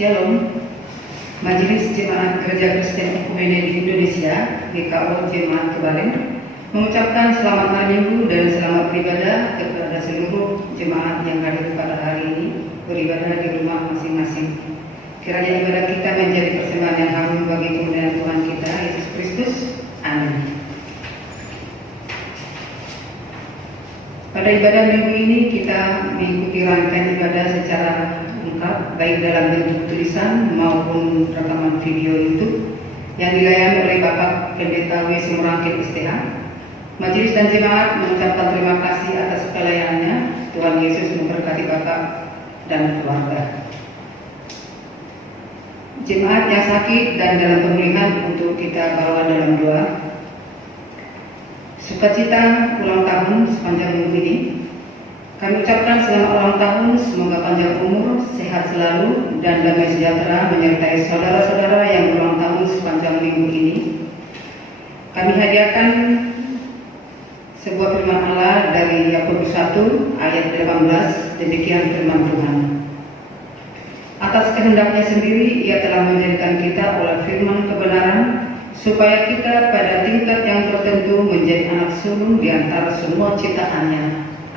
Shalom, Majelis Jemaat Gereja Kristen Ekumene di Indonesia, GKO Jemaat Kebalen, mengucapkan selamat hari Minggu dan selamat beribadah kepada seluruh jemaat yang hadir pada hari ini beribadah di rumah masing-masing. Kiranya ibadah kita menjadi persembahan yang harum bagi kemuliaan Tuhan kita Yesus Kristus. Amin. Pada ibadah minggu ini kita mengikuti rangkaian ibadah secara lengkap, baik dalam bentuk tulisan maupun rekaman video YouTube yang dilayani oleh Bapak Pendeta W. Semurangkit STH. Majelis dan jemaat mengucapkan terima kasih atas pelayanannya. Tuhan Yesus memberkati Bapak dan keluarga. Jemaat yang sakit dan dalam pemulihan untuk kita bawa dalam doa. Sukacita ulang tahun sepanjang minggu ini. Kami ucapkan selamat ulang tahun, semoga panjang umur, sehat selalu, dan damai sejahtera menyertai saudara-saudara yang ulang tahun sepanjang minggu ini. Kami hadiahkan sebuah firman Allah dari Yakobus 1 ayat 18, demikian firman Tuhan. Atas kehendaknya sendiri ia telah menjadikan kita oleh firman kebenaran, supaya kita pada tingkat yang tertentu menjadi anak sulung di antara semua ciptaannya.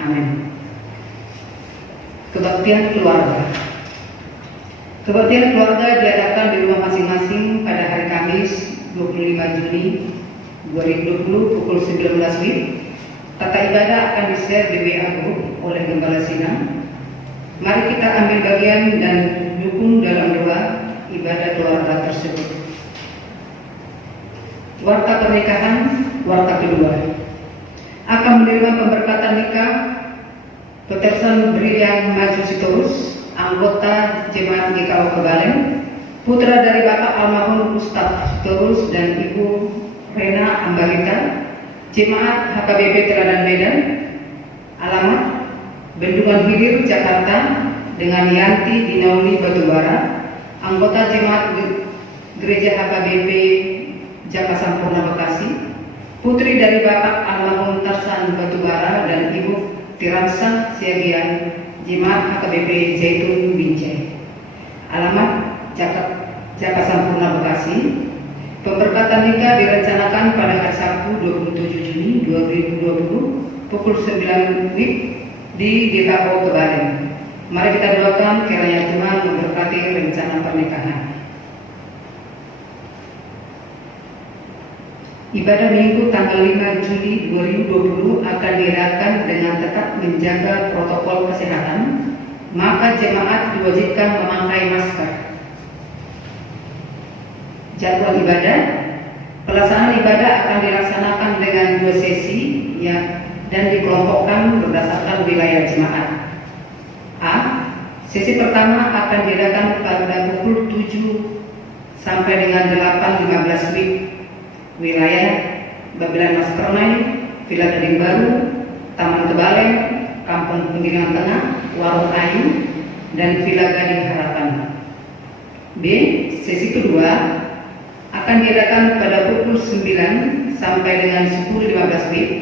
Amin. Kebaktian keluarga. Kebaktian keluarga diadakan di rumah masing-masing pada hari Kamis 25 Juni 2020 pukul 19 WIB. Tata ibadah akan di-share di WA Group oleh Gembala Sinang. Mari kita ambil bagian dan dukung dalam doa ibadah keluarga tersebut. Warta pernikahan, warta kedua. Akan menerima pemberkatan nikah Peterson Brilian Maju Sitorus, anggota Jemaat GKO Kebalen, putra dari Bapak almarhum Ustadz Sitorus dan Ibu Rena Ambarita, Jemaat HKBP Teladan Medan, alamat Bendungan Hilir, Jakarta, dengan Yanti Dinauli Batubara, anggota Jemaat Gereja HKBP Jaka Sampurna Bekasi, putri dari Bapak almarhum Tarsan Batubara dan Ibu Tiramsa Siagian, Jemaat HKBP Zaitun Binjai, alamat Jaka Sampurna Bekasi. Pemberkatan nikah direncanakan pada hari Sabtu 27 Juni 2020 pukul 9 WIB di GKO Kebalen. Mari kita doakan kiranya Tuhan memberkati rencana pernikahan. Ibadah Minggu tanggal 5 Juli 2020 akan diadakan dengan tetap menjaga protokol kesehatan, maka jemaat diwajibkan memakai masker. Jadwal ibadah. Pelaksanaan ibadah akan dilaksanakan dengan 2 sesi dan dikelompokkan berdasarkan wilayah jemaat. A. Sesi pertama akan diadakan pada pukul 7 sampai dengan 8.15 WIB. Wilayah Babelan Mas Kernai, Villa Gading Baru, Taman Kebalen, Kampung Penggiringan Tengah, Warung Ayu, dan Villa Gading Harapan. B. Sesi kedua akan diadakan pada pukul 9 sampai dengan 10.15 WIB.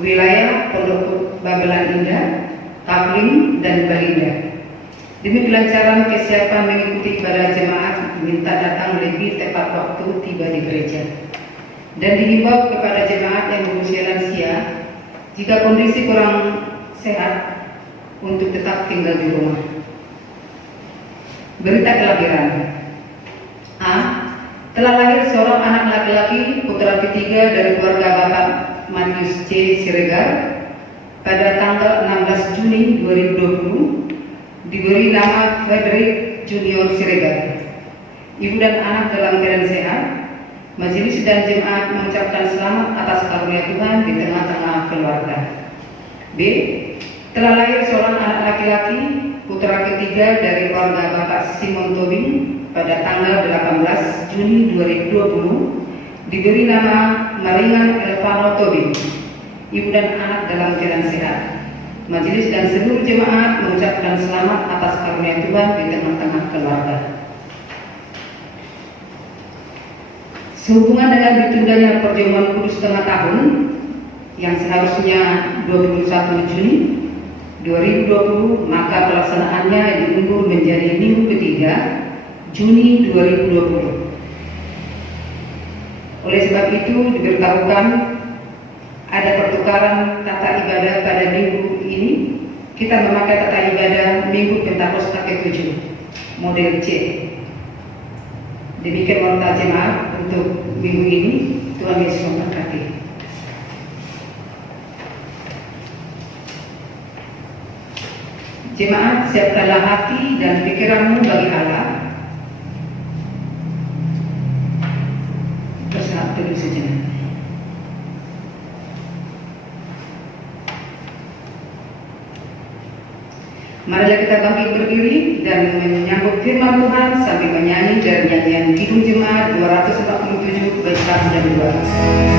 Wilayah Pondok Babelan Indah, Kapling, dan Balinda. Demi kelancaran kesiapan mengikuti ibadah jemaat, minta datang lebih tepat waktu tiba di gereja. Dan dihimbau kepada jemaat yang berusia lansia, jika kondisi kurang sehat, untuk tetap tinggal di rumah. Berita kelahiran. A. Telah lahir seorang anak laki-laki, putra ketiga dari keluarga Bapak Matius C. Siregar pada tanggal 16 Juni 2020, diberi nama Frederick Junior Siregar. Ibu dan anak dalam keadaan sehat. Majelis dan jemaat mengucapkan selamat atas karunia Tuhan di tengah-tengah keluarga. B. Telah lahir seorang anak laki-laki, putra ketiga dari keluarga Bapak Simon Tobing pada tanggal 18 Juni 2020, diberi nama Maringan Elvano Tobing. Ibu dan anak dalam keadaan sehat. Majelis dan seluruh jemaat mengucapkan selamat atas karunia Tuhan di tengah-tengah keluarga. Sehubungan dengan ditundanya perjamuan kudus setengah tahun yang seharusnya 21 Juni 2020, maka pelaksanaannya diundur menjadi minggu ketiga Juni 2020. Oleh sebab itu diberitahukan ada pertukaran tata ibadah pada minggu ini. Kita memakai tata ibadah Minggu Pentakosta ke-7 model C. Demikian warta jemaat untuk minggu ini. Tuhan Yesus memberkati. Jemaat, siapkanlah hati dan pikiranmu bagi Allah. Bersaat teduh sejenak. Marilah kita bangkit berdiri dan menyambut firman Tuhan sambil menyanyi dari nyanyian Kidung Jemaat 247 bait 1 dan 2.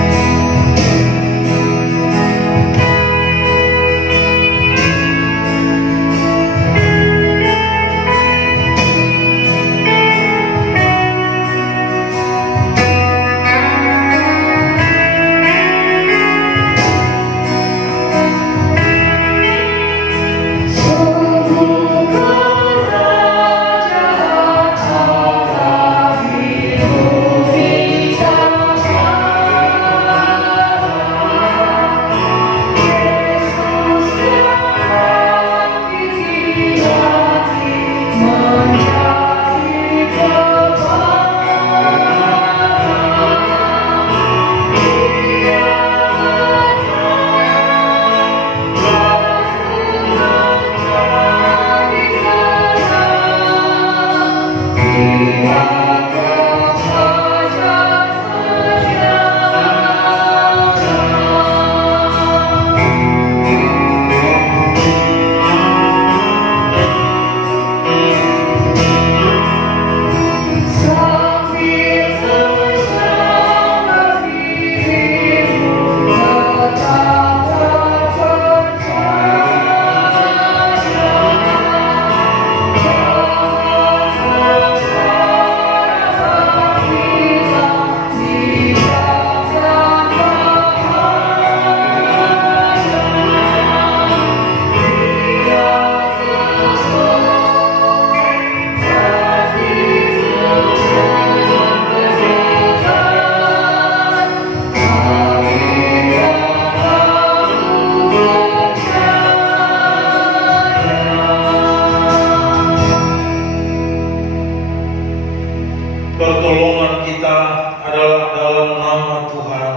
Pertolongan kita adalah dalam nama Tuhan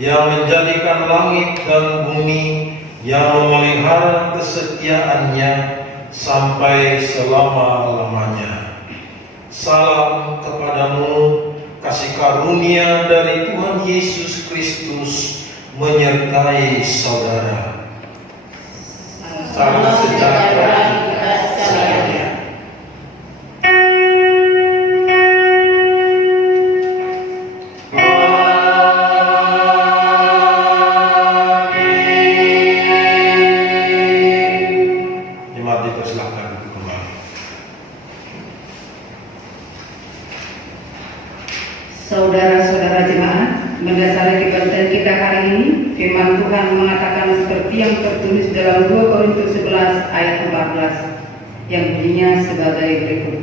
yang menjadikan langit dan bumi, yang memelihara kesetiaannya sampai selama-lamanya. Salam kepadamu, kasih karunia dari Tuhan Yesus Kristus menyertai saudara. Salam sejahtera kita sekalian. Saudara-saudara jemaat, mendasari kebaktian kita hari ini, firman Tuhan mengatakan seperti yang tertulis dalam 2 Korintus 11 ayat 14 yang bunyinya sebagai berikut.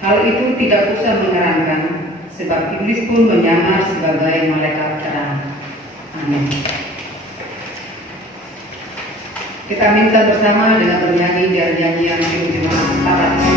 Hal itu tidak usah menyeramkan, sebab iblis pun menyamar sebagai malaikat terang. Amin. Kita minta bersama dengan bernyanyi dari nyanyian Kidung Jemaat 4.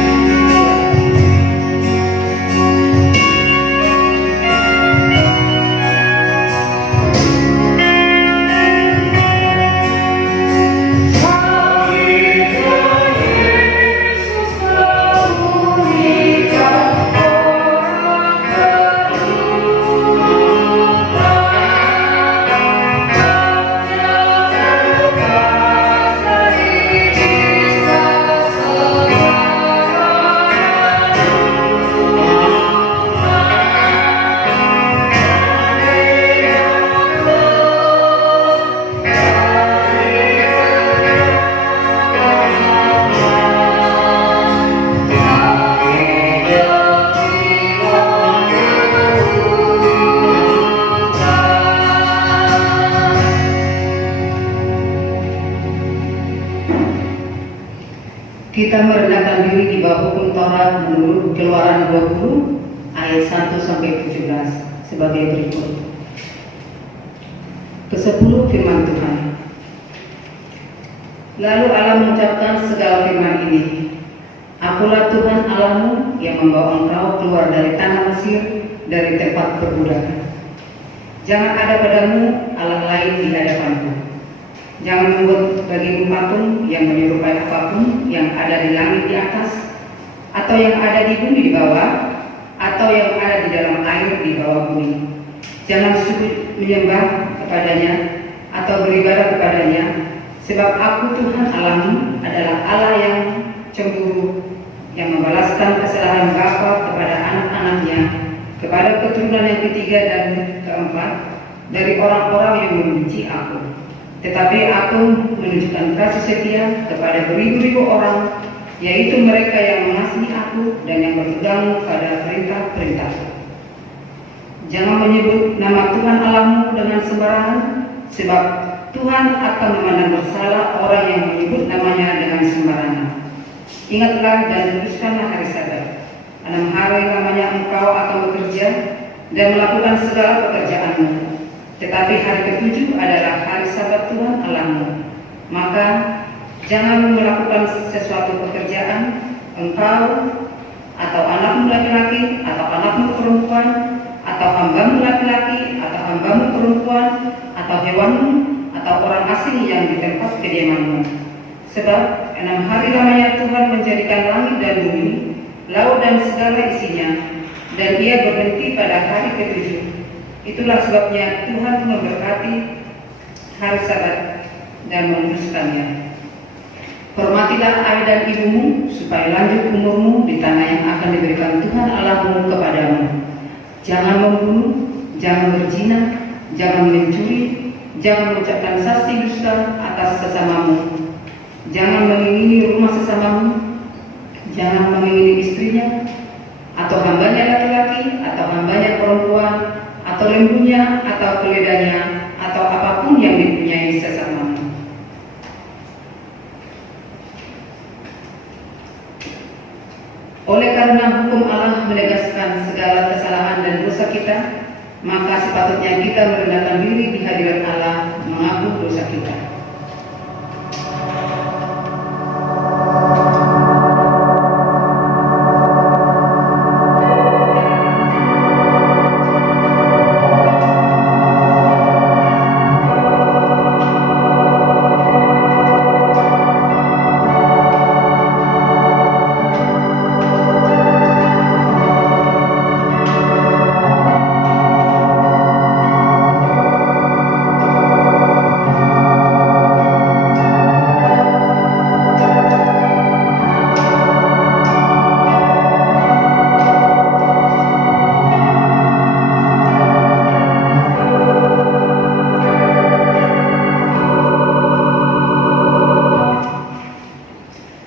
Kita merendahkan diri di bawah hukum Taurat Taurat menurut Keluaran 20 ayat 1 sampai 17 sebagai berikut. Ke-10 firman Tuhan. Lalu Allah mengucapkan segala firman ini. Akulah Tuhan Allahmu yang membawa engkau keluar dari tanah Mesir, dari tempat perbudakan. Jangan ada padamu Allah lain di hadapanku. Jangan membuat bagimu patung yang menyerupai apapun yang ada di langit di atas, atau yang ada di bumi di bawah, atau yang ada di dalam air di bawah bumi. Jangan sujud menyembah kepadanya atau beribadah kepadanya, sebab aku Tuhan Allahmu adalah Allah yang cemburu, yang membalaskan kesalahan bapa kepada anak-anaknya, kepada keturunan yang ketiga dan keempat dari orang-orang yang membenci aku. Tetapi aku menunjukkan kasih setia kepada beribu-ribu orang, yaitu mereka yang mengasihi aku dan yang berpegang pada perintah-perintahku. Jangan menyebut nama Tuhan Allahmu dengan sembarangan, sebab Tuhan akan memandang bersalah orang yang menyebut namanya dengan sembarangan. Ingatlah dan kuduskanlah hari Sabat. 6 hari lamanya engkau akan bekerja dan melakukan segala pekerjaanmu. Tetapi hari ke-7 adalah hari Sabat Tuhan Allahmu. Maka jangan melakukan sesuatu pekerjaan, engkau atau anakmu laki-laki atau anakmu perempuan atau hambamu laki-laki atau hambamu perempuan atau hewanmu atau orang asing yang di tempat kediamanmu. Sebab 6 hari lamanya Tuhan menjadikan langit dan bumi, laut dan segala isinya, dan Ia berhenti pada hari ke-7. Itulah sebabnya Tuhan memberkati hari Sabat dan menguduskannya. Hormatilah ayah dan ibumu, supaya lanjut umurmu di tanah yang akan diberikan Tuhan Allahmu kepadamu. Jangan membunuh, jangan berzina, jangan mencuri, jangan mengucapkan saksi dusta atas sesamamu. Jangan mengingini rumah sesamamu, jangan mengingini istrinya, atau hambanya laki-laki, atau hambanya perempuan, atau lembunya, atau keledanya, atau apapun yang dipunyai sesamamu. Oleh karena hukum Allah menegaskan segala kesalahan dan dosa kita, maka sepatutnya kita merendahkan diri di hadirat Allah mengaku dosa kita.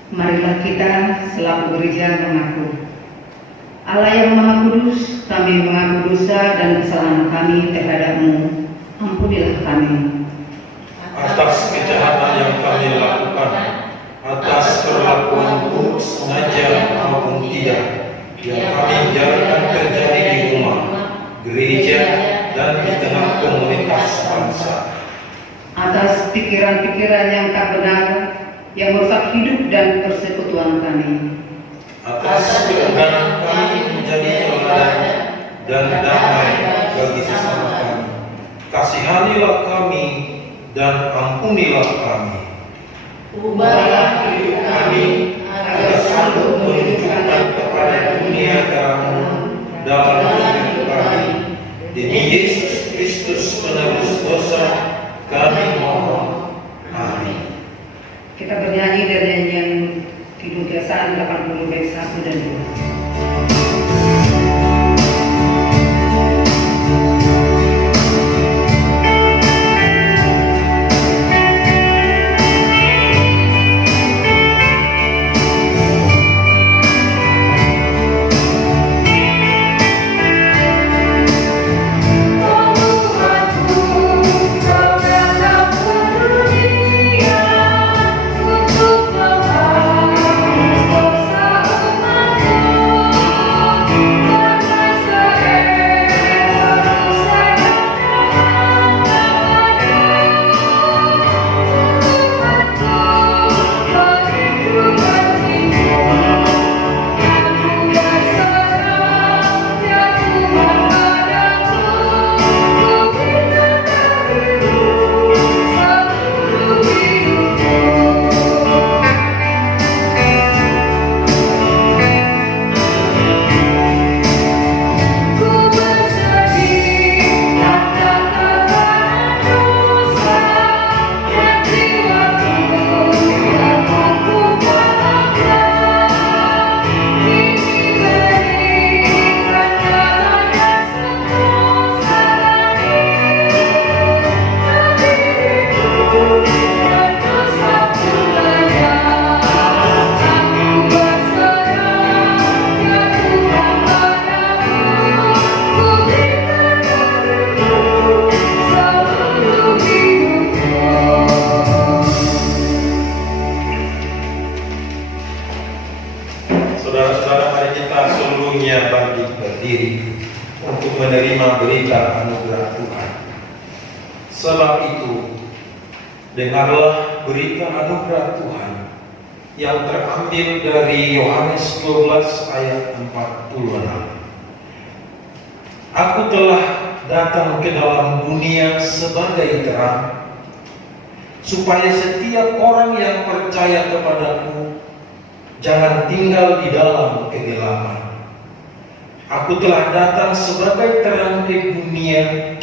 Marilah kita selaku gereja mengaku, Allah yang Maha Kudus, kami mengaku dosa dan kesalahan kami terhadap-Mu. Ampunilah kami atas kejahatan yang kami lakukan, atas perlakuan buruk sengaja maupun tidak yang kami biarkan terjadi di rumah, gereja, dan di tengah komunitas bangsa, atas pikiran-pikiran yang tak benar yang merusak hidup dan persekutuan kami, atas keengganan kami menjadi teladan dan damai bagi sesama kami. Kasihanilah kami dan ampunilah kami. Ubahlah hidup kami agar sanggup menunjukkan kepada dunia terang dalam hidup kami. Demi Yesus Kristus penebus dosa kami mohon. Amin. Kita bernyanyi dari nyanyian Kidung Keesaan 80 bait 1 dan 2. Untuk dosa umat Sebab itu, dengarlah berita anugerah Tuhan yang terambil dari Yohanes 12 ayat 46. Aku telah datang ke dalam dunia sebagai terang, supaya setiap orang yang percaya kepadaku jangan tinggal di dalam kegelapan. Aku telah datang sebagai terang di dunia,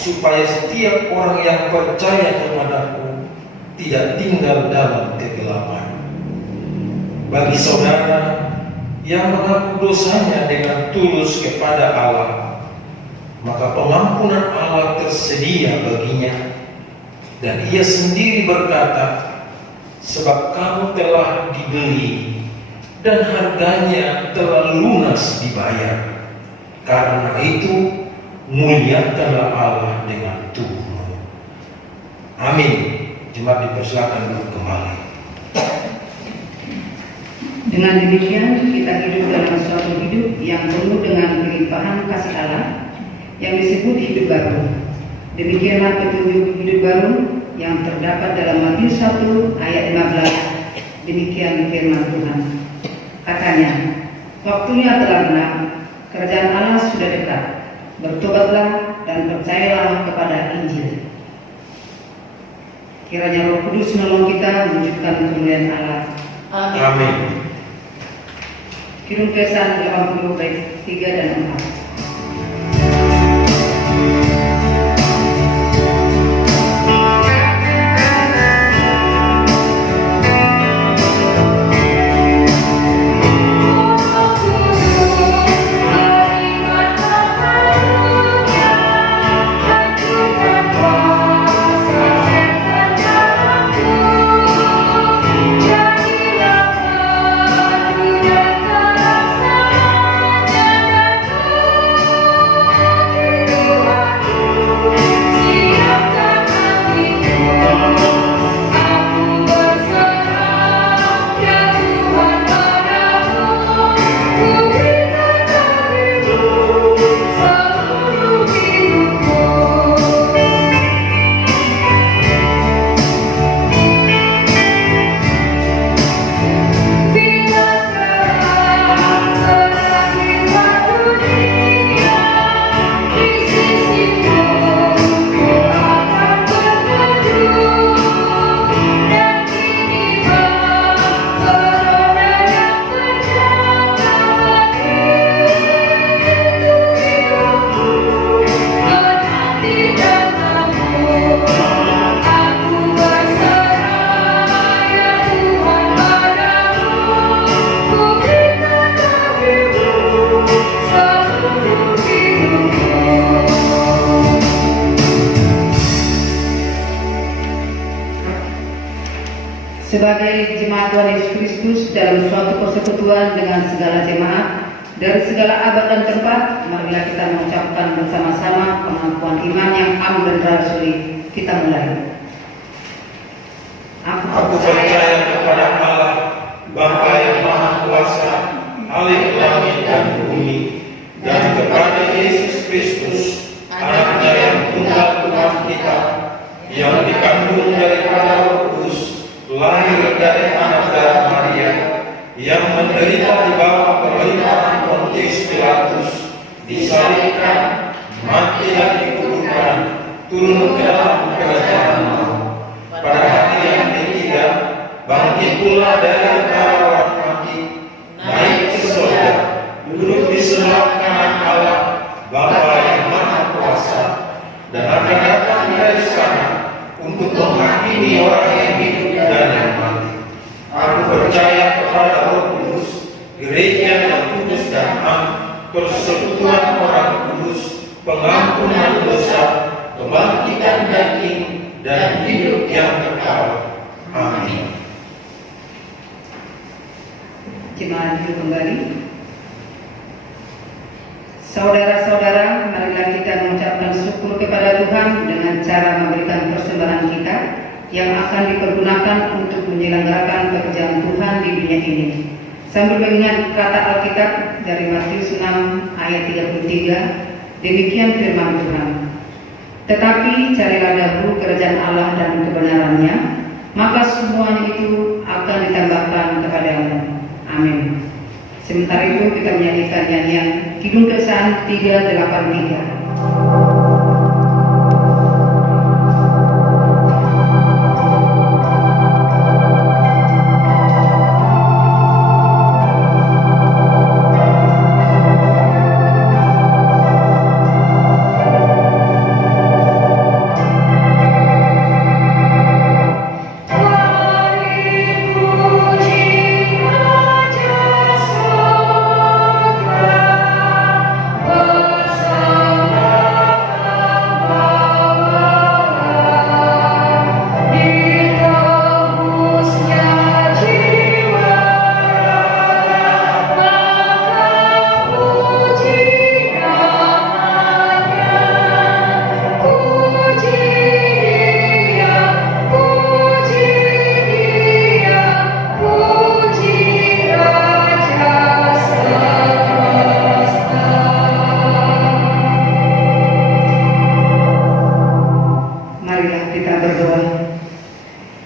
supaya setiap orang yang percaya kepadaku tidak tinggal dalam kegelapan. Bagi saudara yang mengaku dosanya dengan tulus kepada Allah, maka pengampunan Allah tersedia baginya. Dan ia sendiri berkata, sebab kamu telah dibeli dan harganya telah lunas dibayar. Karena itu muliakanlah Allah dengan tubuhmu. Amin. Jemaat dipersilakan duduk kembali. Dengan demikian kita hidup dalam suatu hidup yang penuh dengan kelimpahan kasih Allah yang disebut hidup baru. Demikianlah petunjuk hidup baru yang terdapat dalam Matius 1 ayat 15. Demikian firman Tuhan. Katanya, waktunya telah genap, kerajaan Allah sudah dekat. Bertobatlah dan percayalah kepada Injil. Kiranya Roh Kudus menolong kita mewujudkan kemuliaan Allah. Amin. Kirim Kesan 80 bait 3 dan 4. Sebagai jemaat Tuhan Yesus Kristus dalam suatu persekutuan dengan segala jemaat dari segala abad dan tempat, marilah kita mengucapkan bersama-sama pengakuan iman yang am dan rasuli. Kita mulai. Aku percaya kepada Allah, Bapa yang Maha Kuasa, Halik langit dan bumi, dan kepada Yesus Kristus, Anaknya yang tunggal Tuhan kita, yang dikandung daripada Roh Kudus, lahir dari anak darah Maria, yang menderita di bawah pemerintahan Pontius Pilatus, disalibkan, mati dan dikuburkan, turun ke dalam kerajaan maut. Pada hari yang ketiga, bangkit pula dari antara orang mati, naik ke surga, duduk di sebelah kanan Allah, Bapa yang Maha Kuasa, dan akan datang dari sana untuk menghakimi orang yang hidup dan yang mati. Aku percaya kepada Roh Kudus, gereja yang kudus dan am, persekutuan orang kudus, pengampunan dosa, kebangkitan daging, dan hidup yang kekal. Amin. Jemaat duduk kembali. Saudara-saudara, marilah kita mengucapkan syukur kepada Tuhan dengan cara memberikan persembahan kita yang akan dipergunakan untuk menyelenggarakan pekerjaan Tuhan di dunia ini. Sambil mengingat kata Alkitab dari Matius 6 ayat 33, demikian firman Tuhan. Tetapi carilah dahulu kerajaan Allah dan kebenarannya, maka semuanya itu akan ditambahkan kepadamu. Amin. Sementara itu kita menyanyikan nyanyian Kidung Kesan 383.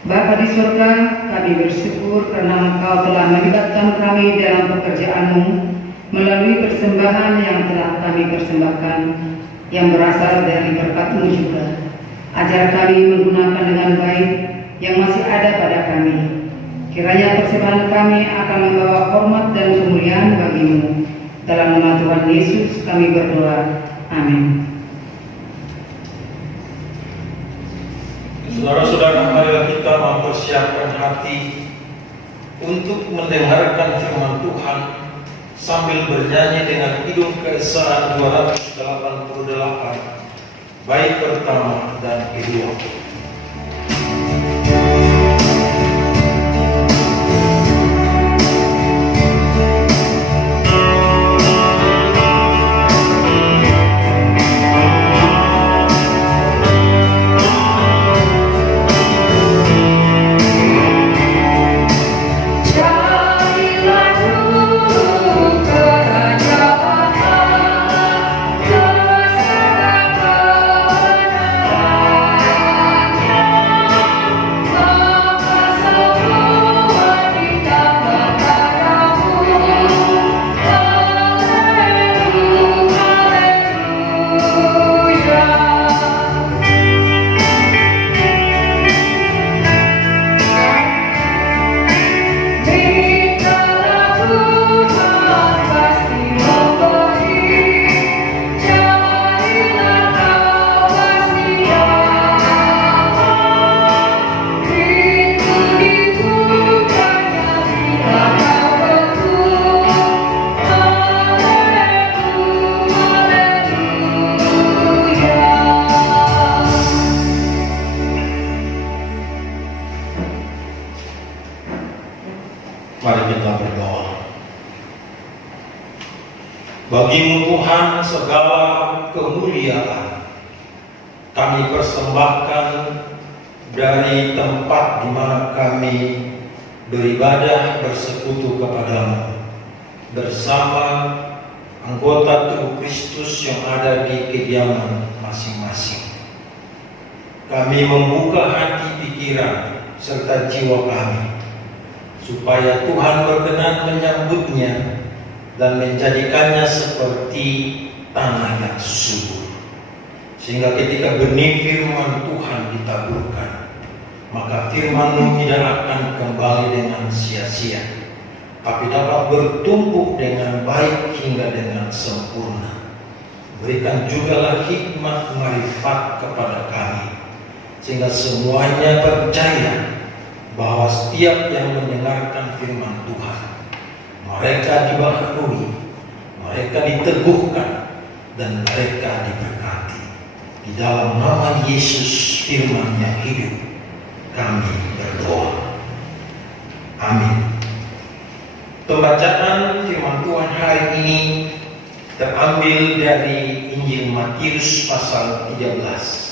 Bapa di surga, kami bersyukur karena Engkau telah melibatkan kami dalam pekerjaan-Mu melalui persembahan yang telah kami persembahkan, yang berasal dari berkat-Mu juga. Ajar kami menggunakan dengan baik yang masih ada pada kami. Kiranya persembahan kami akan membawa hormat dan kemuliaan bagi-Mu. Dalam nama Tuhan Yesus kami berdoa. Amin. Saudara-saudara, marilah kita mempersiapkan hati untuk mendengarkan firman Tuhan sambil bernyanyi dengan Kidung Keesaan 288, bait pertama dan kedua. Mari kita berdoa. Bagi-Mu Tuhan segala kemuliaan kami persembahkan dari tempat di mana kami beribadah bersekutu kepadamu bersama anggota tubuh Kristus yang ada di kediaman masing-masing. Kami membuka hati, pikiran, serta jiwa kami supaya Tuhan berkenan menyambutnya dan menjadikannya seperti tanah yang subur. Sehingga ketika benih firman Tuhan ditaburkan, maka firman-Mu tidak akan kembali dengan sia-sia, tapi dapat bertumbuh dengan baik hingga dengan sempurna. Berikan jugalah hikmat marifat kepada kami, sehingga semuanya percaya bahwa setiap yang mendengarkan firman Tuhan, mereka dibaharui, mereka diteguhkan, dan mereka diberkati. Di dalam nama Yesus firman yang hidup, kami berdoa. Amin. Pembacaan firman Tuhan hari ini terambil dari Injil Matius pasal 13.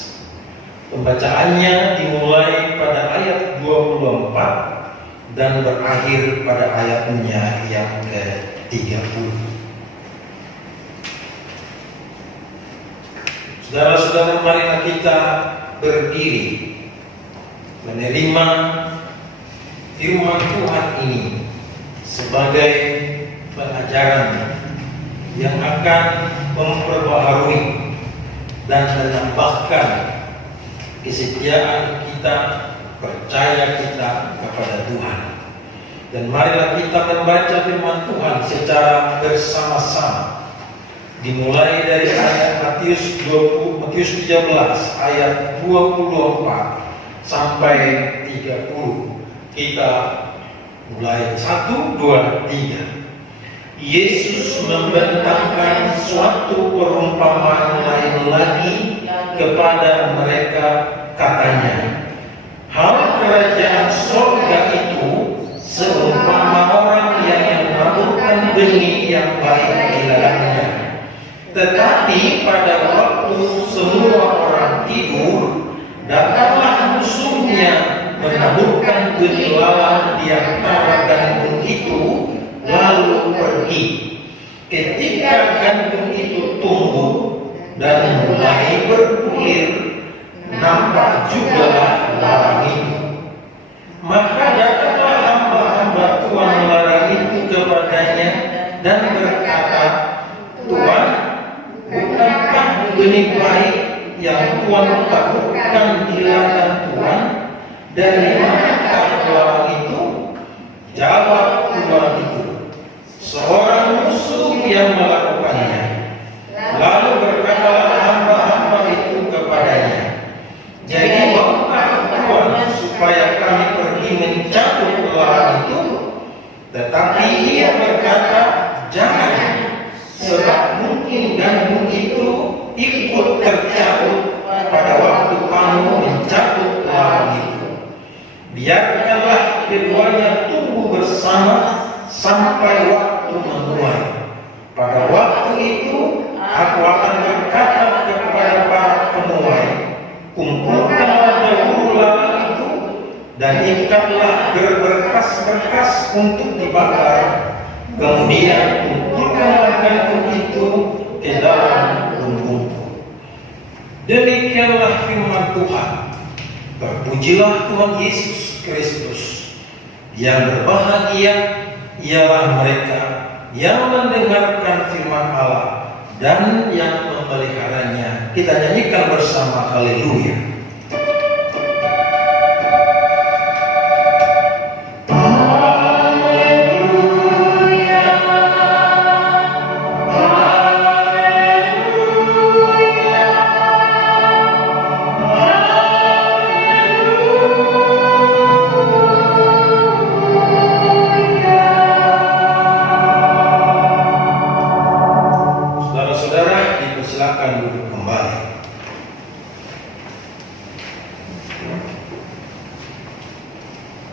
Pembacaannya dimulai pada ayat 24 dan berakhir pada ayatnya yang ke-30. Saudara-saudara, marilah kita berdiri menerima firman Tuhan ini sebagai pelajaran yang akan memperbaharui dan menambahkan kesetiaan kita, percaya kita kepada Tuhan. Dan marilah kita membaca firman Tuhan secara bersama-sama. Dimulai dari ayat Matius 13 ayat 24 sampai 30. Kita mulai 1, 2, 3. Yesus membentangkan suatu perumpamaan lain lagi kepada mereka, katanya, hal kerajaan surga itu seumpama orang yang menaburkan benih yang baik di ladangnya. Tetapi pada waktu semua orang tidur, datanglah musuhnya menaburkan benih lalang di antara gandum itu, lalu pergi. Ketika gandum itu tumbuh dan mulai bergulir, nampak juga lalang itu. Maka datanglah hamba-hamba tuan lalang itu kepadanya dan berkata, Tuan, bukankah benih baik yang Tuan taburkan di ladang Tuan? Dari manakah lalang itu? Jawab tuan itu, seorang musuh yang melakukannya. Lalu berkatalah hamba-hamba itu kepadanya, jadi maukah Tuan supaya kami pergi mencabut lalang itu? Tetapi ia berkata, jangan, sebab mungkin gandum itu ikut tercabut pada waktu kamu mencabut lalang itu. Biarkanlah keduanya tumbuh bersama sampai waktu menuai. Pada waktu itu aku akan berkata kepada para penuai, kumpulkanlah dahulu lalang itu dan ikatlah berberkas-berkas untuk dibakar. Kemudian kumpulkanlah gandum itu ke dalam lumbung. Demikianlah firman Tuhan. Terpujilah Tuhan Yesus Kristus. Yang berbahagia ialah mereka yang mendengarkan firman Allah dan yang memeliharanya. Kita nyanyikan bersama, haleluya.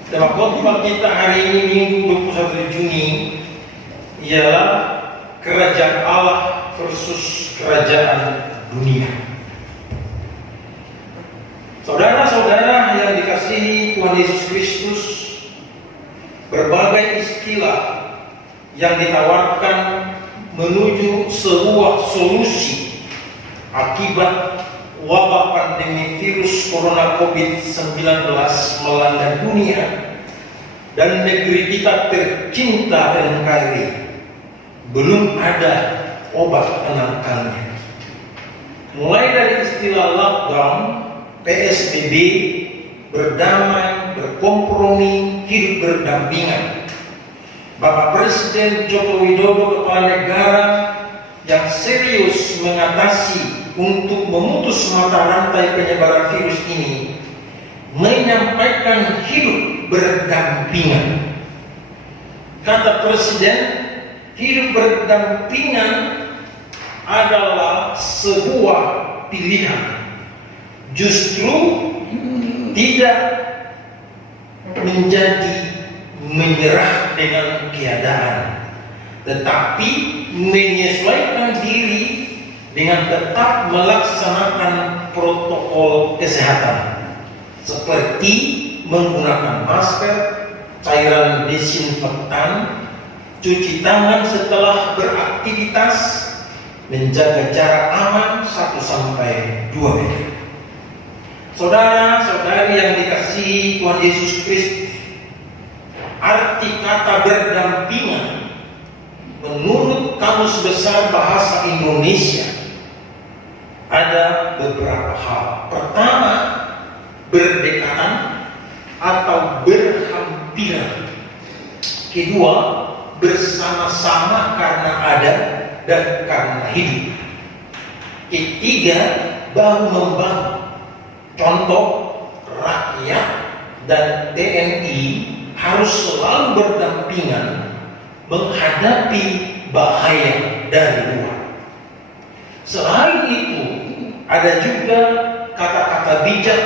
Tema khotbah kita hari ini Minggu 21 Juni ialah kerajaan Allah versus kerajaan dunia. Saudara-saudara yang dikasihi Tuhan Yesus Kristus, berbagai istilah yang ditawarkan menuju sebuah solusi akibat wabah pandemi virus corona COVID-19 melanda dunia dan negeri kita tercinta NKRI, belum ada obat penangkalnya. Mulai dari istilah lockdown, PSBB, berdamai, berkompromi, hidup berdampingan. Bapak Presiden Joko Widodo, kepala negara yang serius mengatasi untuk memutus mata rantai penyebaran virus ini, menyampaikan hidup berdampingan. Kata Presiden, hidup berdampingan adalah sebuah pilihan. Justru tidak menjadi menyerah dengan keadaan, tetapi menyesuaikan diri dengan tetap melaksanakan protokol kesehatan seperti menggunakan masker, cairan desinfektan, cuci tangan setelah beraktivitas, menjaga jarak aman 1-2 meter. Saudara-saudari yang dikasihi Tuhan Yesus Kristus, arti kata berdampingan menurut Kamus Besar Bahasa Indonesia ada beberapa hal. Pertama, berdekatan atau berhampiran. Kedua, bersama-sama karena ada dan karena hidup. Ketiga, bahu-membahu. Contoh, rakyat dan TNI harus selalu berdampingan menghadapi bahaya dari luar. Selain itu, ada juga kata-kata bijak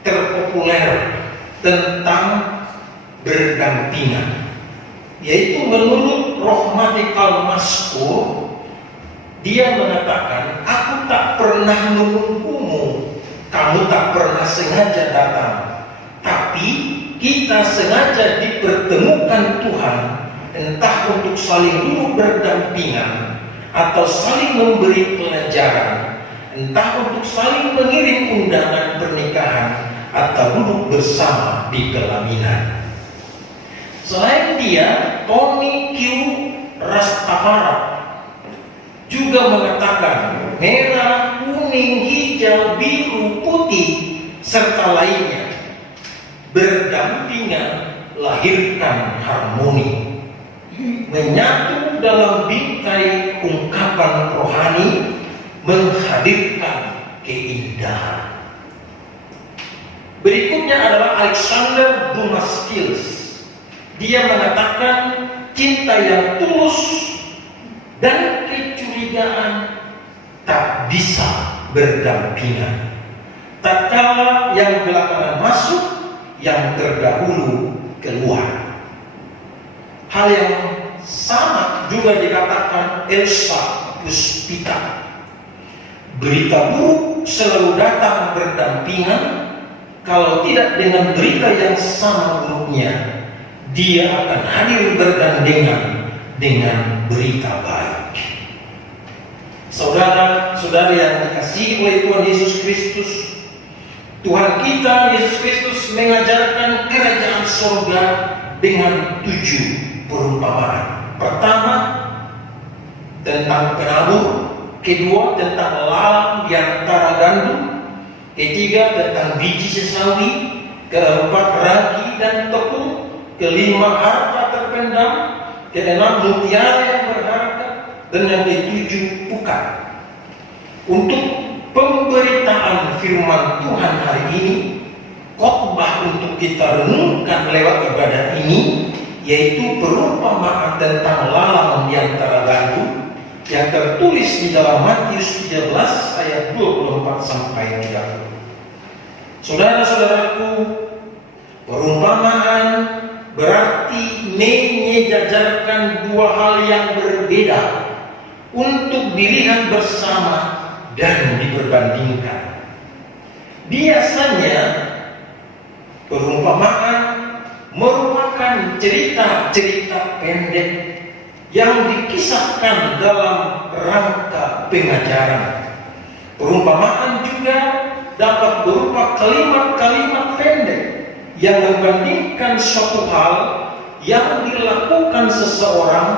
terpopuler tentang berdampingan, yaitu menurut Rohmatikal Maskur, dia mengatakan, aku tak pernah menunggumu, kamu tak pernah sengaja datang, tapi kita sengaja dipertemukan Tuhan, entah untuk saling duduk berdampingan atau saling memberi pelajaran, entah untuk saling mengirim undangan pernikahan atau duduk bersama di pelaminan. Selain dia, Tony Q. Rastafari juga mengatakan merah, kuning, hijau, biru, putih, serta lainnya berdampingan lahirkan harmoni, menyatu dalam bingkai ungkapan rohani, menghadirkan keindahan. Berikutnya adalah Alexander Dumas Kills. Dia mengatakan cinta yang tulus dan kecurigaan tak bisa berdampingan. Tatkala yang belakangan masuk, yang terdahulu keluar. Hal yang sama juga dikatakan Elsa Puspita. Berita buruk selalu datang berdampingan. Kalau tidak dengan berita yang sama buruknya, dia akan hadir bergandengan dengan berita baik. Saudara-saudari yang dikasihi oleh Tuhan Yesus Kristus, Tuhan kita Yesus Kristus mengajarkan kerajaan surga dengan 7 perumpamaan. Pertama, tentang penabur. Kedua, tentang lalang di antara gandum. Ketiga, tentang biji sesawi. Keempat, ragi dan tepung. Kelima, harta terpendam. Keenam, mutiara yang berharga. Dan yang ketujuh, pukat. Untuk pemberitaan firman Tuhan hari ini, khotbah untuk kita renungkan lewat ibadah ini, yaitu perumpamaan tentang lalang di antara gandum yang tertulis di dalam Matius 13 ayat 24-30. Saudara-saudaraku, perumpamaan berarti menyejajarkan dua hal yang berbeda untuk dilihat bersama dan diperbandingkan. Biasanya perumpamaan merupakan cerita-cerita pendek yang dikisahkan dalam rangka pengajaran. Perumpamaan juga dapat berupa kalimat-kalimat pendek yang membandingkan suatu hal yang dilakukan seseorang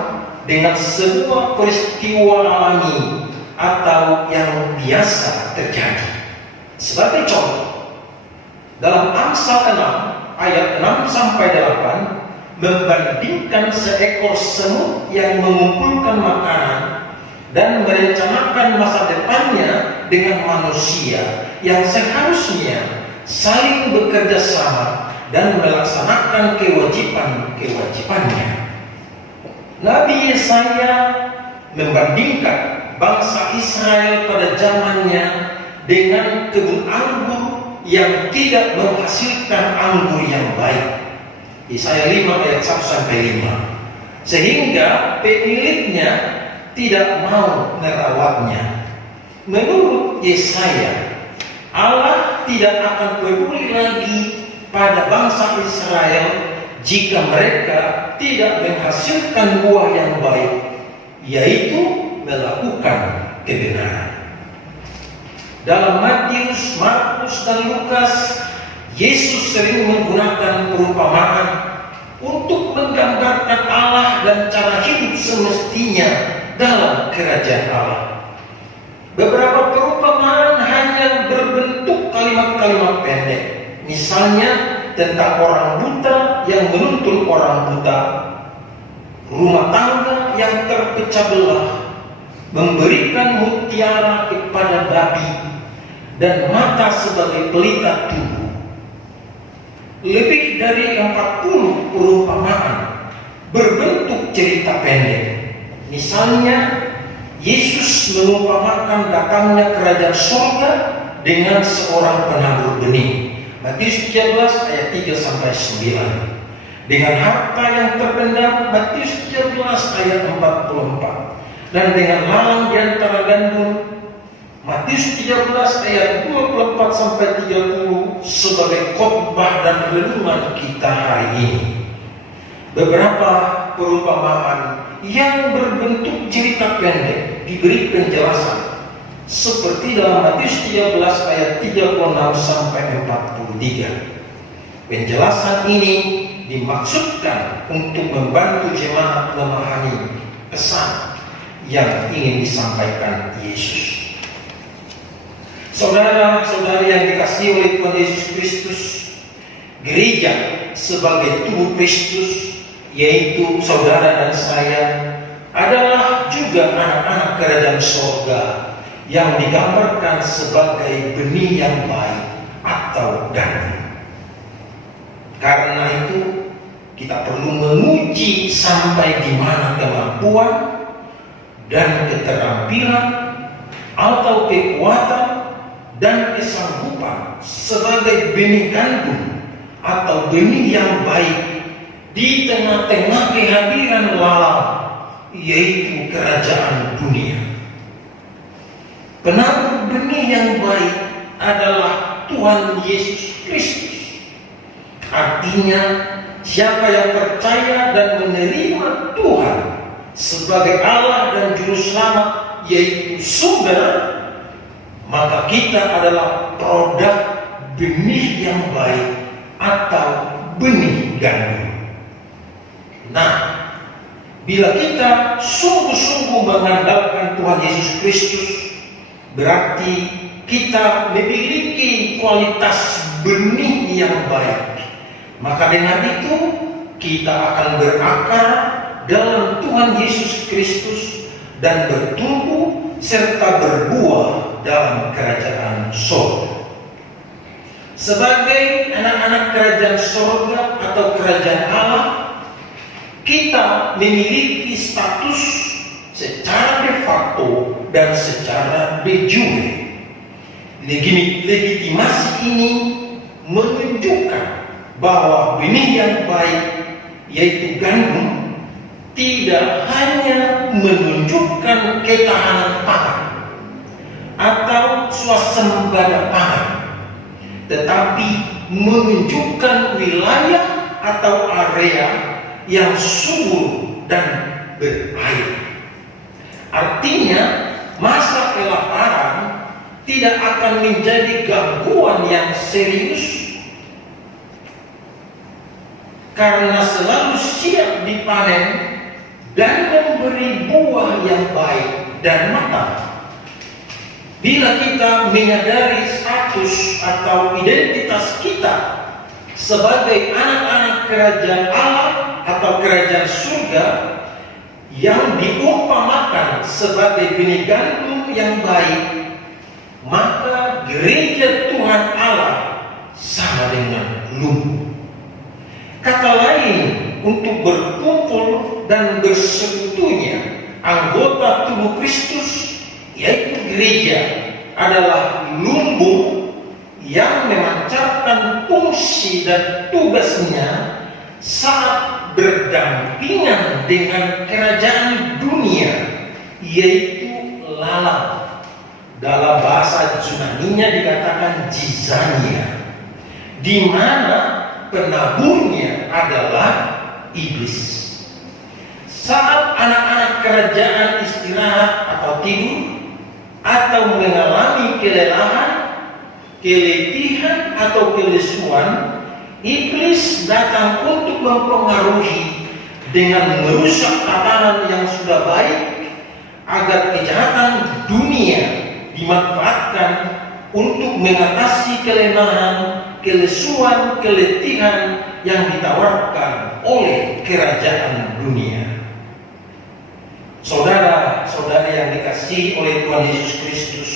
dengan sebuah peristiwa alami atau yang biasa terjadi. Sebagai contoh, dalam Amsal 6 ayat 6-8 membandingkan seekor semut yang mengumpulkan makanan dan merencanakan masa depannya dengan manusia yang seharusnya saling bekerja sama dan melaksanakan kewajiban-kewajibannya. Nabi Yesaya membandingkan bangsa Israel pada zamannya dengan kebun anggur yang tidak menghasilkan anggur yang baik. Yesaya 5 ayat 1-5. Sehingga pemiliknya tidak mau merawatnya. Menurut Yesaya, Allah tidak akan peduli lagi pada bangsa Israel jika mereka tidak menghasilkan buah yang baik, yaitu melakukan kebenaran. Dalam Matius, Markus, dan Lukas, Yesus sering menggunakan perumpamaan untuk menggambarkan Allah dan cara hidup semestinya dalam kerajaan Allah. Beberapa perumpamaan hanya berbentuk kalimat-kalimat pendek. Misalnya tentang orang buta yang menuntun orang buta, rumah tangga yang terpecah belah, memberikan mutiara kepada babi, dan mata sebagai pelita tubuh. Lebih dari 40 perumpamaan berbentuk cerita pendek. Misalnya, Yesus mengumpamakan datangnya kerajaan surga dengan seorang penabur benih. Matius 13 ayat 3-9. Dengan harta yang terpendam, Matius 13 ayat 44. Dan dengan lalang di antara gandum, Matius 13 ayat 24-30 sebagai khotbah dan renungan kita hari ini. Beberapa perumpamaan yang berbentuk cerita pendek diberi penjelasan seperti dalam Matius 13 ayat 36-43. Penjelasan ini dimaksudkan untuk membantu jemaat memahami pesan yang ingin disampaikan Yesus. Saudara-saudari yang dikasihi oleh Tuhan Yesus Kristus, gereja sebagai tubuh Kristus, yaitu saudara dan saya, adalah juga anak-anak kerajaan surga yang digambarkan sebagai benih yang baik atau gandum. Karena itu kita perlu menguji sampai di mana kemampuan dan keterampilan atau kekuatan dan kesanggupan sebagai benih gandum atau benih yang baik di tengah-tengah kehadiran lalat, yaitu kerajaan dunia. Penabur benih yang baik adalah Tuhan Yesus Kristus. Artinya, siapa yang percaya dan menerima Tuhan sebagai Allah dan Juru Selamat, yaitu sumber, maka kita adalah produk benih yang baik atau benih gandum. Nah, bila kita sungguh-sungguh mengandalkan Tuhan Yesus Kristus, berarti kita memiliki kualitas benih yang baik. Maka dengan itu kita akan berakar dalam Tuhan Yesus Kristus dan bertumbuh serta berbuah dalam kerajaan surga. Sebagai anak-anak kerajaan surga atau kerajaan Allah, kita memiliki status secara de facto dan secara de jure. Legitimasi ini menunjukkan bahwa benih yang baik, yaitu gandum, tidak hanya menunjukkan ketahanan pangan atau swasembada pangan, tetapi menunjukkan wilayah atau area yang subur dan berair. Artinya, masa kelaparan tidak akan menjadi gangguan yang serius karena selalu siap dipanen dan memberi buah yang baik dan matang. Bila kita menyadari status atau identitas kita sebagai anak-anak kerajaan Allah atau kerajaan surga yang diumpamakan sebagai benih gandum yang baik, maka gereja Tuhan Allah sama dengan lumpuh. Kata lain, untuk berkumpul dan bersekutunya anggota tubuh Kristus, yaitu gereja, adalah lumbung yang memancarkan fungsi dan tugasnya saat berdampingan dengan kerajaan dunia, yaitu lalat. Dalam bahasa Yunaninya dikatakan Jizania, di mana penaburnya adalah iblis. Saat anak-anak kerajaan istirahat atau tidur, atau mengalami kelelahan, keletihan atau kelesuan, iblis datang untuk mempengaruhi dengan merusak tatanan yang sudah baik, agar kejahatan dunia dimanfaatkan untuk mengatasi kelemahan, kelesuan, keletihan yang ditawarkan oleh kerajaan dunia. Saudara-saudari yang dikasihi oleh Tuhan Yesus Kristus,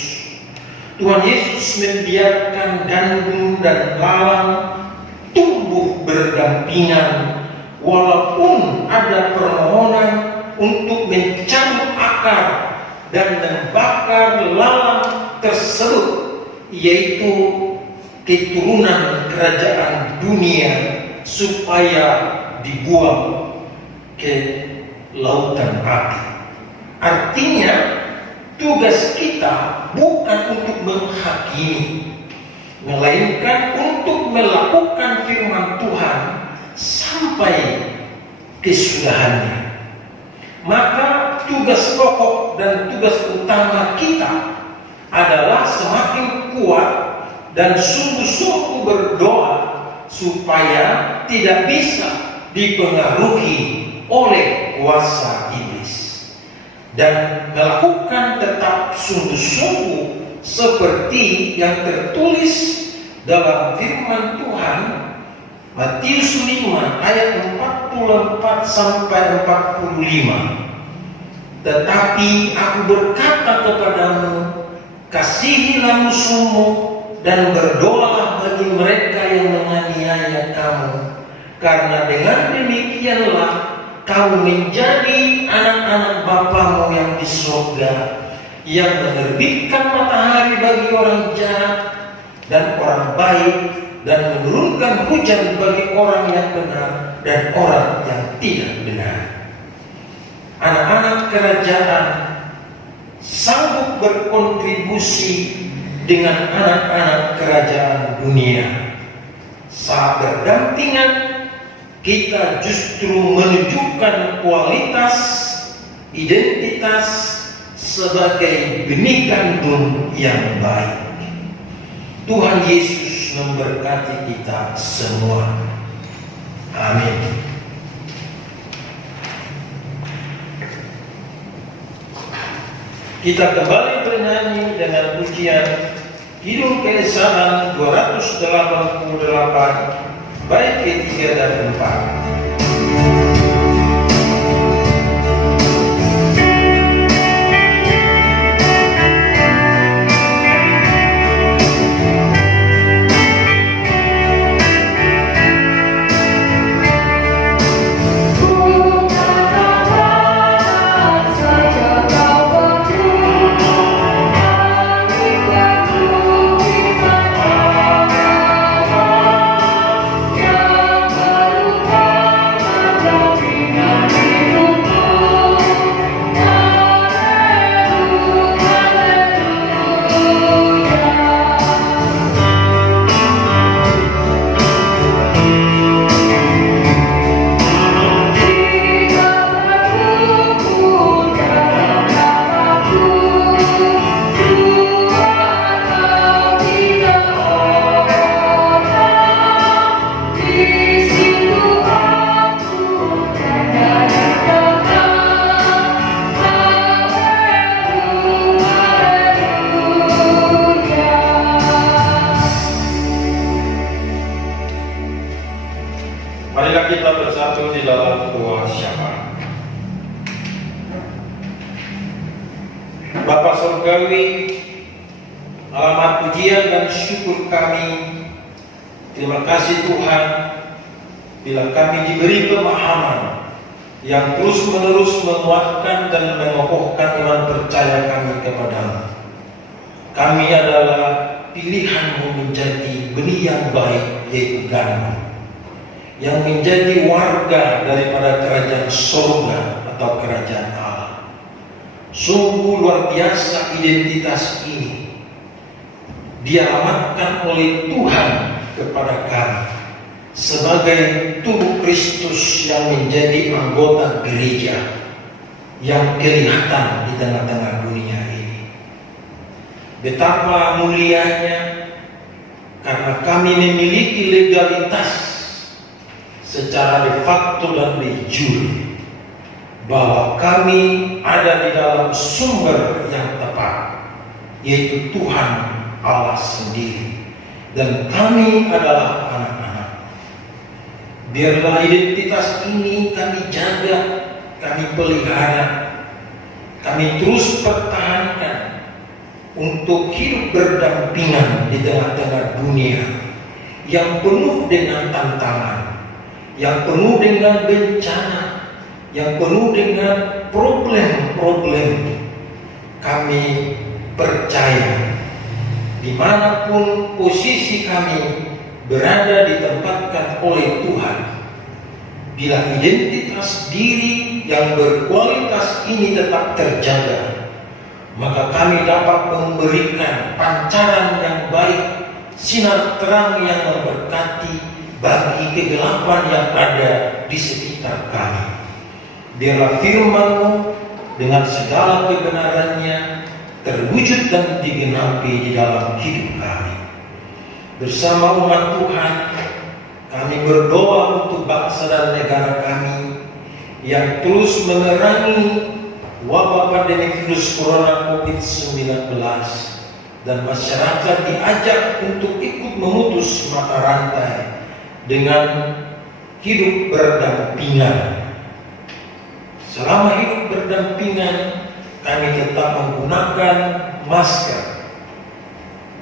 Tuhan Yesus membiarkan gandum dan lalang tumbuh berdampingan, walaupun ada permohonan untuk mencabut akar dan membakar lalang tersebut, yaitu keturunan kerajaan dunia, supaya dibuang ke lautan api. Artinya, tugas kita bukan untuk menghakimi, melainkan untuk melakukan firman Tuhan sampai kesudahannya. Maka tugas pokok dan tugas utama kita adalah semakin kuat dan sungguh-sungguh berdoa supaya tidak bisa dipengaruhi oleh kuasa iblis, dan melakukan tetap sungguh-sungguh seperti yang tertulis dalam firman Tuhan Matius 5 ayat 44 sampai 45. Tetapi aku berkata kepadamu, kasihilah musuhmu dan berdoalah bagi mereka yang menganiaya kamu, karena dengan demikianlah kamu menjadi anak-anak Bapamu yang di surga, yang menerbitkan matahari bagi orang jahat dan orang baik, dan menurunkan hujan bagi orang yang benar dan orang yang tidak benar. Anak-anak kerajaan sanggup berkontribusi dengan anak-anak kerajaan dunia. Saat berdampingan, kita justru menunjukkan kualitas identitas sebagai benih gandum yang baik. Tuhan Yesus memberkati kita semua. Amin. Kita kembali bernyanyi dengan pujian Kidung Keesahan 288 bait ke-3 dan 4. Marilah kita bersatu di dalam doa syafaat. Bapa Surgawi, alamat pujian dan syukur kami, terima kasih Tuhan bila kami diberi pemahaman yang terus-menerus menguatkan dan mengokohkan iman percaya kami kepadamu. Kami adalah pilihan menjadi benih yang baik, yaitu gandum, yang menjadi warga daripada kerajaan surga atau kerajaan Allah. Sungguh luar biasa identitas ini dialamatkan oleh Tuhan kepada kami sebagai tubuh Kristus yang menjadi anggota gereja. yang kelihatan di tengah-tengah dunia ini. Betapa mulianya karena kami memiliki legalitas secara de facto dan de jure bahwa kami ada di dalam sumber yang tepat, yaitu Tuhan Allah sendiri, dan kami adalah anak-anak. Biarlah identitas ini kami jaga, kami pelihara, kami terus pertahankan untuk hidup berdampingan di tengah-tengah dunia yang penuh dengan tantangan, yang penuh dengan bencana, yang penuh dengan problem-problem. Kami percaya dimanapun posisi kami berada ditempatkan oleh Tuhan, bila identitas diri yang berkualitas ini tetap terjaga, maka kami dapat memberikan pancaran yang baik, sinar terang yang memberkati bagi kegelapan yang ada di sekitar kami. Biarlah firman-Mu dengan segala kebenarannya terwujud dan digenapi di dalam hidup kami. Bersama umat Tuhan, kami berdoa untuk bangsa dan negara kami yang terus menerangi wabah pandemi virus corona COVID-19, dan masyarakat diajak untuk ikut memutus mata rantai dengan hidup berdampingan. Selama hidup berdampingan, kami tetap menggunakan masker,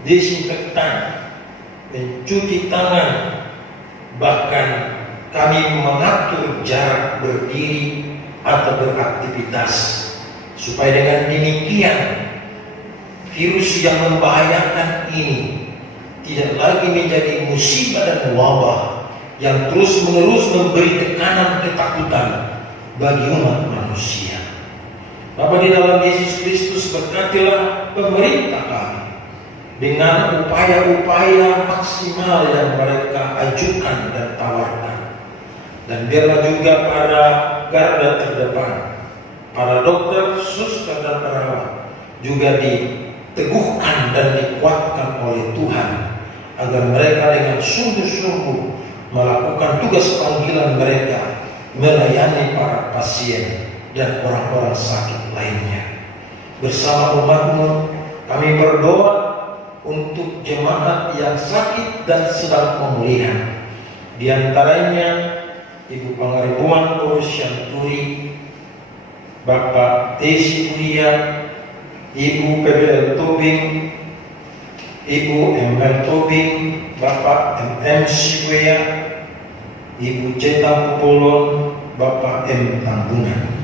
desinfektan, mencuci tangan, bahkan kami mengatur jarak berdiri atau beraktivitas, supaya dengan demikian virus yang membahayakan ini tidak lagi menjadi musibah dan wabah yang terus-menerus memberi tekanan ketakutan bagi umat manusia. Bapa di dalam Yesus Kristus, berkatilah pemerintah kami dengan upaya-upaya maksimal yang mereka ajukan dan tawarkan. Dan biarlah juga para garda terdepan, para dokter, suster, dan perawat juga diteguhkan dan dikuatkan oleh Tuhan, agar mereka dengan sungguh-sungguh melakukan tugas panggilan mereka melayani para pasien dan orang-orang sakit lainnya. Bersama umat-Mu, kami berdoa untuk jemaat yang sakit dan sedang pemulihan. Di antaranya Ibu Pangaribuan Paulus Syanturi, Bapak Tesi Budia, Ibu PBL Tobing, Ibu ML Tobing, Bapak MM Siwea, Ibu Cetang Polon, Bapak M Tambungan.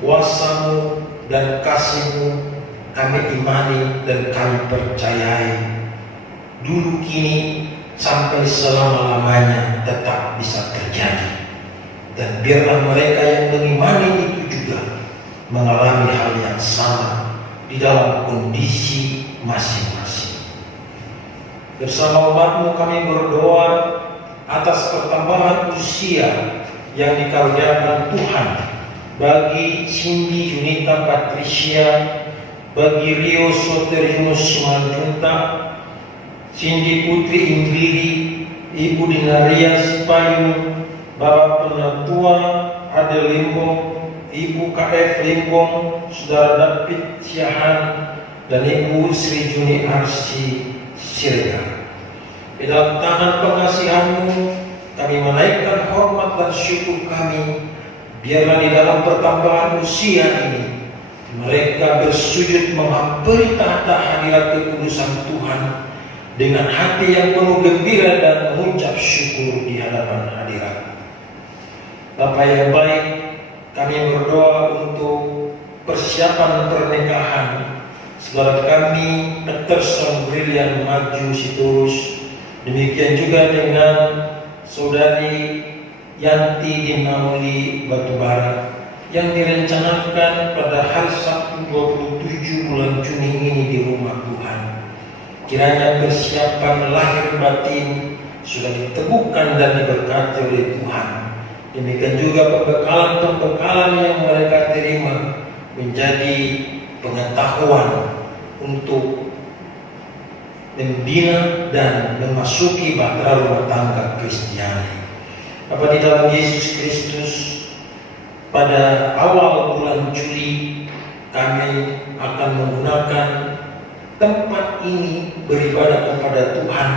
Kuasa-Mu dan kasih-Mu kami imani dan kami percayai, dulu kini sampai selama-lamanya tetap bisa terjadi. Dan biarlah mereka yang mengimani itu juga mengalami hal yang sama di dalam kondisi masing-masing. Bersama umat-Mu kami berdoa atas pertambahan usia yang dikaruniakan Tuhan bagi Cindy Junita Patricia, bagi Rio Soterius Simanjunta, Cindy Putri Inggiri, Ibu Dinaria Sipayu, Bapak Penatua Adel Limbong, Ibu KF Limbong, Saudara David Siahan, dan Ibu Sri Juni Arsi Siregar. Di dalam tangan pengasihan-Mu kami menaikkan hormat dan syukur kami. Biarlah di dalam pertambahan usia ini mereka bersujud menghampiri tahta hadirat kekudusan Tuhan dengan hati yang penuh gembira dan mengucap syukur di hadapan hadirat. Bapa yang baik, kami berdoa untuk persiapan pernikahan saudara kami Peterson Brilian Maju Sitorus. Demikian juga dengan saudari Yanti Dinauli Batubara yang direncanakan pada hari Sabtu 27 bulan Juni ini di rumah Tuhan. Kiranya persiapan lahir batin sudah diteguhkan dan diberkati oleh Tuhan, Demikian juga pembekalan-pembekalan yang mereka terima menjadi pengetahuan untuk membina dan memasuki bahtera rumah tangga Kristiani. Bapak di dalam Yesus Kristus, pada awal bulan Juli kami akan menggunakan tempat ini beribadah kepada Tuhan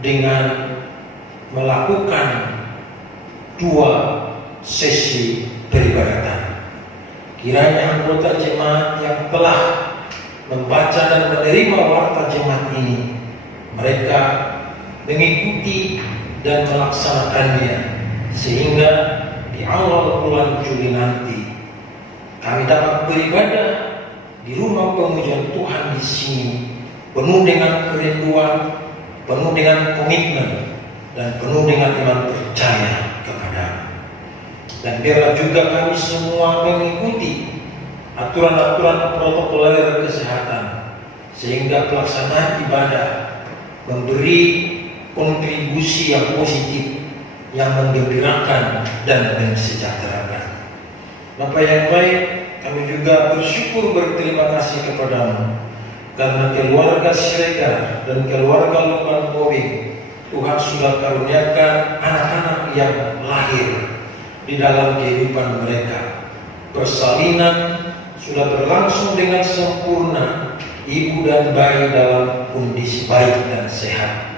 dengan melakukan 2 sesi peribadatan. Kiranya anggota jemaat yang telah membaca dan menerima warta jemaat ini, mereka mengikuti dan melaksanakannya, sehingga di awal bulan Juli nanti kami dapat beribadah di rumah pemujian Tuhan di sini, penuh dengan kerinduan, penuh dengan komitmen, dan penuh dengan iman percaya kepada. Dan biarlah juga kami semua mengikuti aturan-aturan protokoler kesehatan, sehingga pelaksanaan ibadah memberi kontribusi yang positif, yang menggembirakan dan mensejahterakan. Bapak yang baik, kami juga bersyukur berterima kasih kepadamu karena keluarga Siregar dan keluarga Lokman Bobing, Tuhan sudah karuniakan anak-anak yang lahir di dalam kehidupan mereka. Persalinan sudah berlangsung dengan sempurna, ibu dan bayi dalam kondisi baik dan sehat.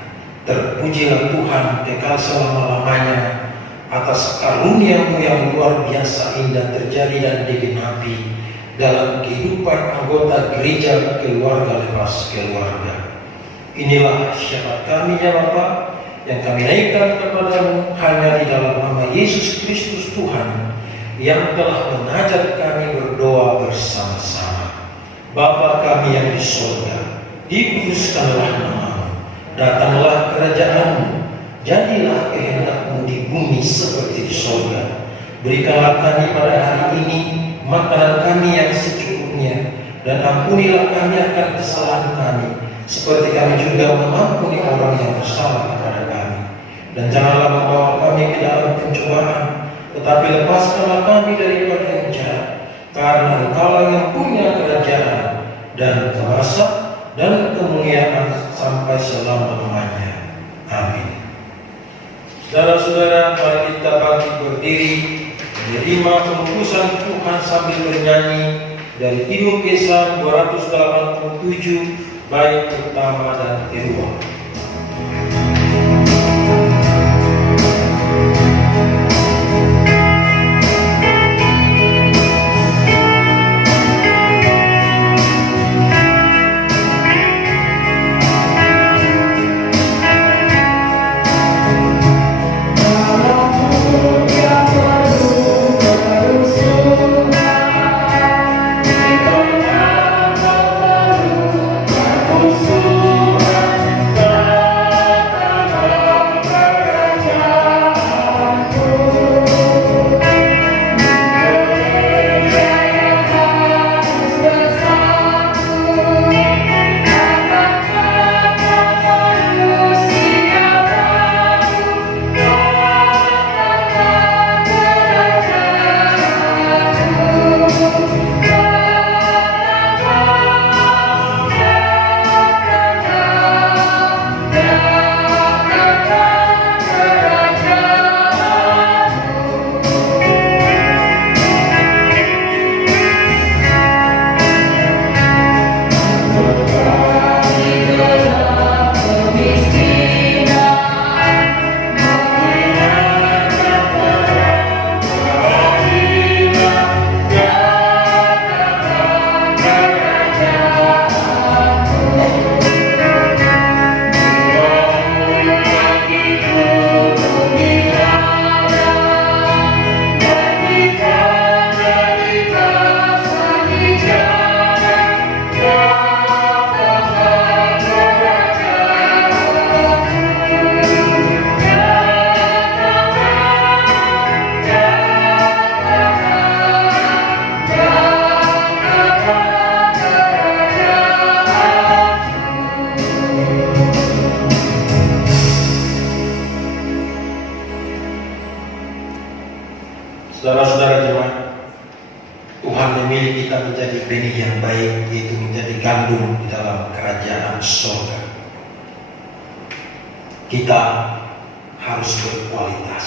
Terpujilah Tuhan kekal selama-lamanya atas karunia-Mu yang luar biasa indah terjadi dan digenapi dalam kehidupan anggota gereja keluarga lepas keluarga. Inilah syafaat kami ya Bapa, yang kami naikkan kepadamu hanya di dalam nama Yesus Kristus Tuhan, yang telah mengajar kami berdoa bersama-sama. Bapa kami yang di surga, dikuduskanlah nama-Mu, datanglah kerajaan-Mu, jadilah kehendak-Mu di bumi seperti di surga. Berikanlah kami pada hari ini makanan kami yang secukupnya, dan ampunilah kami akan kesalahan kami, seperti kami juga mengampuni orang yang bersalah kepada kami. Dan janganlah membawa kami ke dalam pencobaan, tetapi lepaskanlah kami daripada yang jahat, karena Engkau yang punya kerajaan dan kuasa dan kemuliaan sampai selama-lamanya. Amin. Saudara-saudara, mari kita bangkit berdiri menerima pemutusan Tuhan sambil bernyanyi dari Kidung Kisah 287 bait pertama dan kedua. Tuhan Saudara-saudara jemaat, Tuhan memilih kita menjadi benih yang baik, yaitu menjadi gandum di dalam kerajaan surga. Kita harus berkualitas.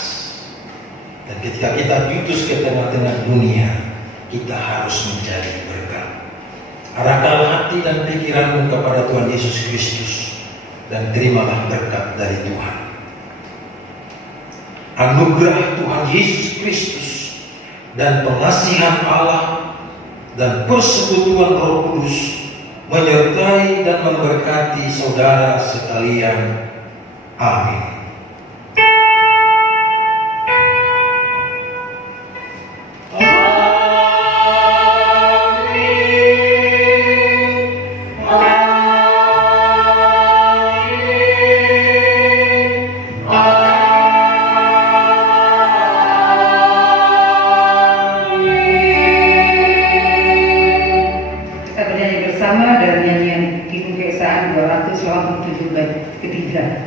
Dan ketika kita diutus ke tengah-tengah dunia, kita harus menjadi berkat. Arahkan hati dan pikiranmu kepada Tuhan Yesus Kristus dan terimalah berkat dari Tuhan. Anugerah Tuhan Yesus Kristus dan pengasihan Allah dan persekutuan Roh Kudus menyertai dan memberkati saudara sekalian. Amin. Bersama dengan nyanyian Kidung Keesaan 287 bait ketiga.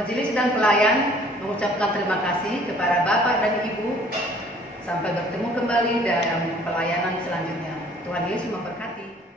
Majelis dan pelayan mengucapkan terima kasih kepada Bapak dan Ibu. Sampai bertemu kembali dalam pelayanan selanjutnya. Tuhan Yesus memberkati.